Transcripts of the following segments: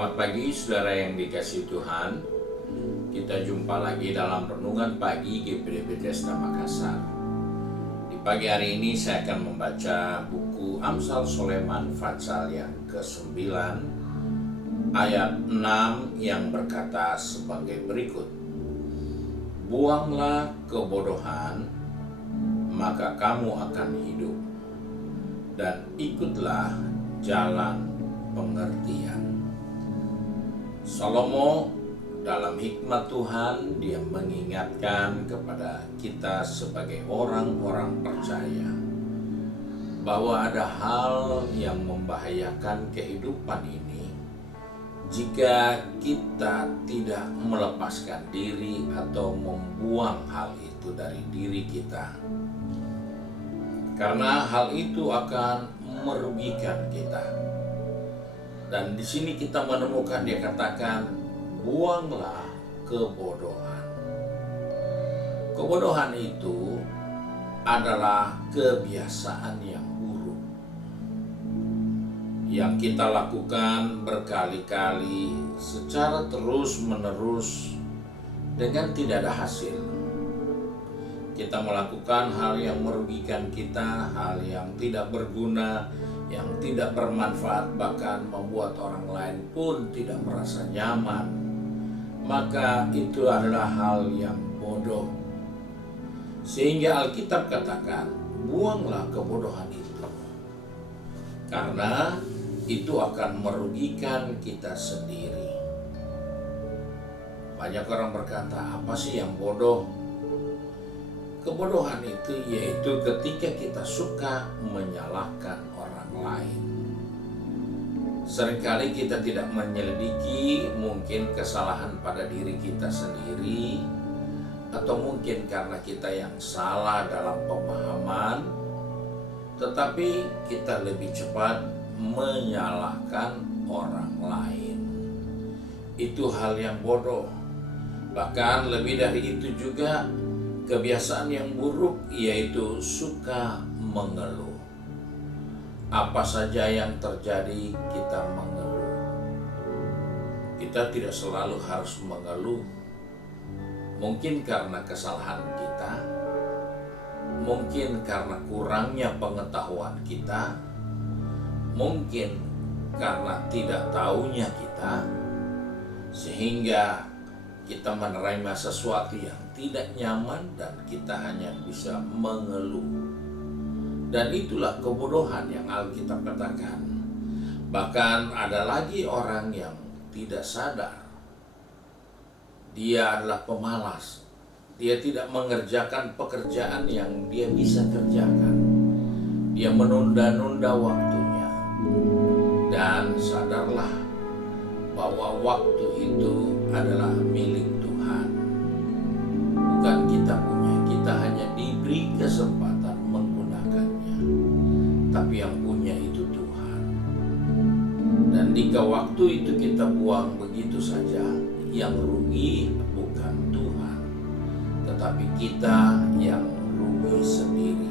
Selamat pagi saudara yang dikasihi Tuhan. Kita jumpa lagi dalam Renungan Pagi GPD Bethesda Makassar. Di pagi hari ini saya akan membaca buku Amsal Soleman Fatsal yang ke-9 ayat 6 yang berkata sebagai berikut. Buanglah kebodohan, maka kamu akan hidup, dan ikutlah jalan pengertian. Salomo dalam hikmat Tuhan, dia mengingatkan kepada kita sebagai orang-orang percaya bahwa ada hal yang membahayakan kehidupan ini jika kita tidak melepaskan diri atau membuang hal itu dari diri kita. Karena hal itu akan merugikan kita. Dan di sini kita menemukan dia katakan, buanglah kebodohan. Kebodohan itu adalah kebiasaan yang buruk yang kita lakukan berkali-kali secara terus-menerus dengan tidak ada hasil. Kita melakukan hal yang merugikan kita, hal yang tidak berguna, yang tidak bermanfaat, bahkan membuat orang lain pun tidak merasa nyaman, maka itu adalah hal yang bodoh. Sehingga Alkitab katakan, buanglah kebodohan itu, karena itu akan merugikan kita sendiri. Banyak orang berkata, apa sih yang bodoh? Kebodohan itu yaitu ketika kita suka menyalahkan orang lain. Seringkali kita tidak menyelidiki mungkin kesalahan pada diri kita sendiri, atau mungkin karena kita yang salah dalam pemahaman, tetapi kita lebih cepat menyalahkan orang lain. Itu hal yang bodoh. Bahkan lebih dari itu juga, kebiasaan yang buruk yaitu suka mengeluh. Apa saja yang terjadi kita mengeluh. Kita tidak selalu harus mengeluh. Mungkin karena kesalahan kita, mungkin karena kurangnya pengetahuan kita, mungkin karena tidak tahunya kita, sehingga kita menerima sesuatu yang tidak nyaman dan kita hanya bisa mengeluh. Dan itulah kebodohan yang Alkitab katakan. Bahkan ada lagi orang yang tidak sadar. Dia adalah pemalas. Dia tidak mengerjakan pekerjaan yang dia bisa kerjakan. Dia menunda-nunda waktunya. Dan sadarlah bahwa waktu itu adalah milik Tuhan. Bukan kita punya, kita hanya diberi kesempatan menggunakannya. Tapi yang punya itu Tuhan. Dan jika waktu itu kita buang begitu saja, yang rugi bukan Tuhan, tetapi kita yang rugi sendiri.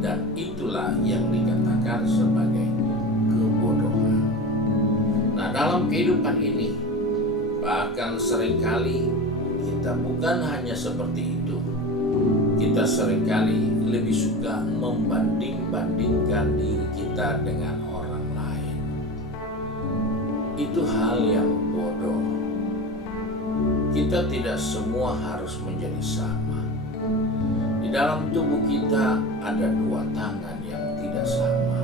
Dan itulah yang dikatakan sebagai kebodohan. Nah, dalam kehidupan ini, bahkan seringkali kita bukan hanya seperti itu. Kita seringkali lebih suka membanding-bandingkan diri kita dengan orang lain. Itu hal yang bodoh. Kita tidak semua harus menjadi sama. Di dalam tubuh kita ada dua tangan yang tidak sama.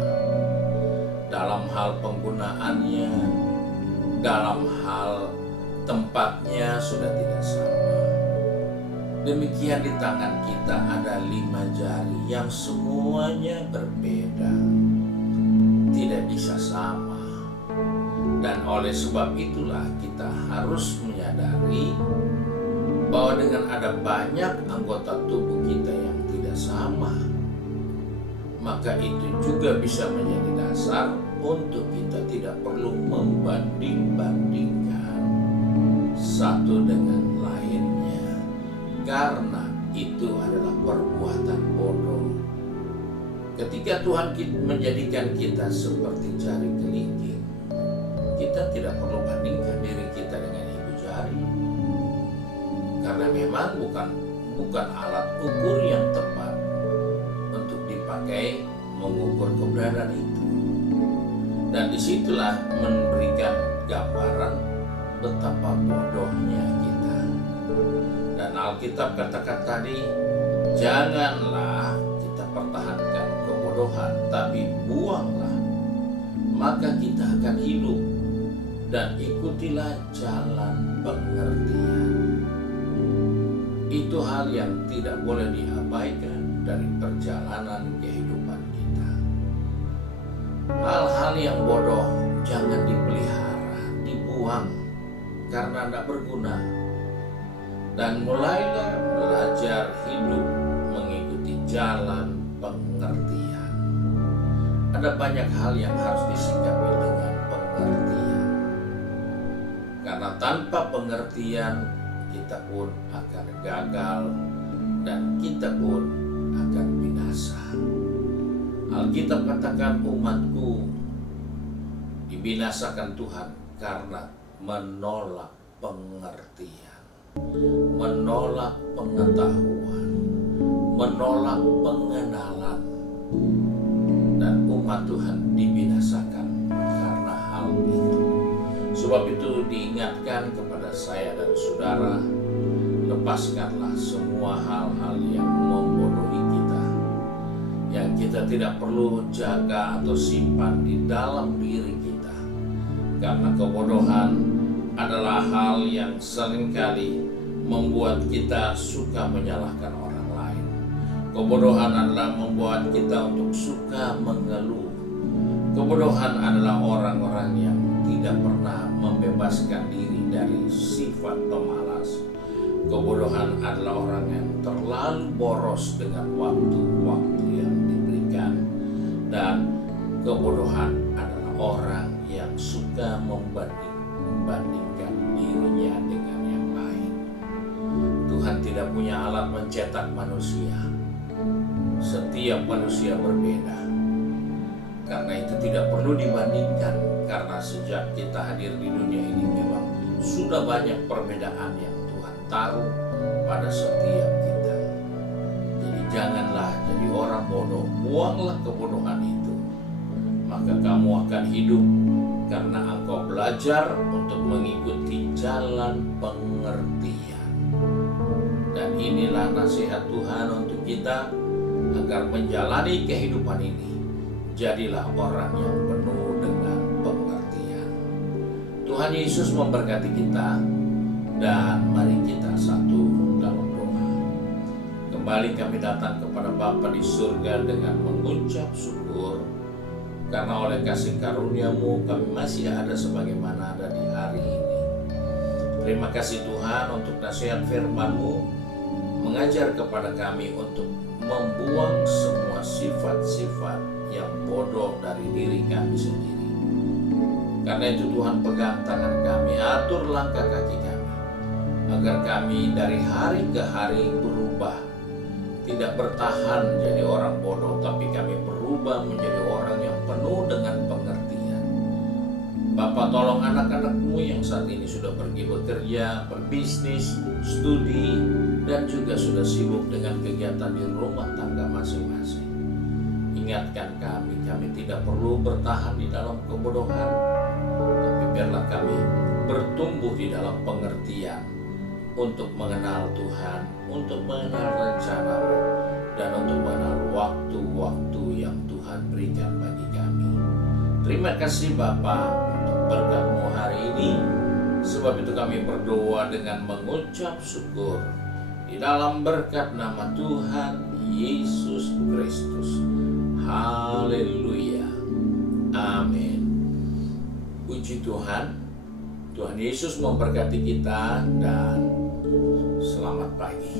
Dalam hal penggunaannya, dalam hal tempatnya sudah tidak sama. Demikian di tangan kita ada 5 jari yang semuanya berbeda, tidak bisa sama. Dan oleh sebab itulah kita harus menyadari bahwa dengan ada banyak anggota tubuh kita yang tidak sama, maka itu juga bisa menjadi dasar untuk kita tidak perlu membanding-bandingkan satu dengan lainnya, karena itu adalah perbuatan bodoh. Ketika Tuhan menjadikan kita seperti jari kelingking, kita tidak perlu bandingkan diri kita dengan ibu jari. Karena memang bukan alat ukur yang tepat untuk dipakai mengukur keberadaan itu. Dan disitulah memberikan gambaran betapa bodohnya kita. Dan Alkitab katakan tadi, janganlah kita pertahankan kebodohan, tapi buanglah, maka kita akan hidup, dan ikutilah jalan pengertian. Itu hal yang tidak boleh diabaikan dari perjalanan kehidupan kita. Hal-hal yang bodoh jangan dipelihara, dibuang karena tidak berguna. Dan mulailah belajar hidup mengikuti jalan pengertian. Ada banyak hal yang harus disikapi dengan pengertian. Karena tanpa pengertian kita pun akan gagal dan kita pun akan binasa. Alkitab katakan umatku dibinasakan Tuhan karena menolak pengertian, menolak pengetahuan, menolak pengenalan. Dan umat Tuhan dibinasakan karena hal itu. Sebab itu diingatkan kepada saya dan saudara, lepaskanlah semua hal-hal yang membodohi kita, yang kita tidak perlu jaga atau simpan di dalam diri kita. Karena kebodohan adalah hal yang seringkali membuat kita suka menyalahkan orang lain. Kebodohan adalah membuat kita untuk suka mengeluh. Kebodohan adalah orang-orang yang tidak pernah membebaskan diri dari sifat pemalas. Kebodohan adalah orang yang terlalu boros dengan waktu-waktu yang diberikan. Dan kebodohan adalah orang yang suka membandingkan dirinya dengan yang lain. Tuhan tidak punya alat mencetak manusia. Setiap manusia berbeda. Karena itu tidak perlu dibandingkan. Karena sejak kita hadir di dunia ini memang sudah banyak perbedaan yang Tuhan taruh pada setiap kita. Jadi janganlah jadi orang bodoh. Buanglah kebodohan itu. Maka kamu akan hidup karena engkau belajar untuk mengikuti jalan pengertian. Dan inilah nasihat Tuhan untuk kita agar menjalani kehidupan ini. Jadilah orang yang penuh dengan pengertian. Tuhan Yesus memberkati kita, dan mari kita satu dalam doa. Kembali kami datang kepada Bapa di surga dengan mengucap syukur, karena oleh kasih karunia-Mu kami masih ada sebagaimana ada di hari ini. Terima kasih Tuhan untuk nasihat firman-Mu, mengajar kepada kami untuk membuang semua sifat-sifat yang bodoh dari diri kami sendiri. Karena itu Tuhan pegang tangan kami, atur langkah kaki kami, agar kami dari hari ke hari berubah. Tidak bertahan jadi orang bodoh, tapi kami berubah menjadi orang yang penuh dengan pengertian. Bapa, tolong anak-anak-Mu yang saat ini sudah pergi bekerja, berbisnis, studi, dan juga sudah sibuk dengan kegiatan di rumah tangga masing-masing. Ingatkan kami tidak perlu bertahan di dalam kebodohan, tapi biarlah kami bertumbuh di dalam pengertian untuk mengenal Tuhan, untuk mengenal rencana-Mu, dan untuk mengenal waktu-waktu yang Tuhan berikan bagi kami. Terima kasih Bapa untuk berkat-Mu hari ini. Sebab itu kami berdoa dengan mengucap syukur di dalam berkat nama Tuhan Yesus Kristus. Haleluya. Amin. Puji Tuhan. Tuhan Yesus memberkati kita dan selamat pagi.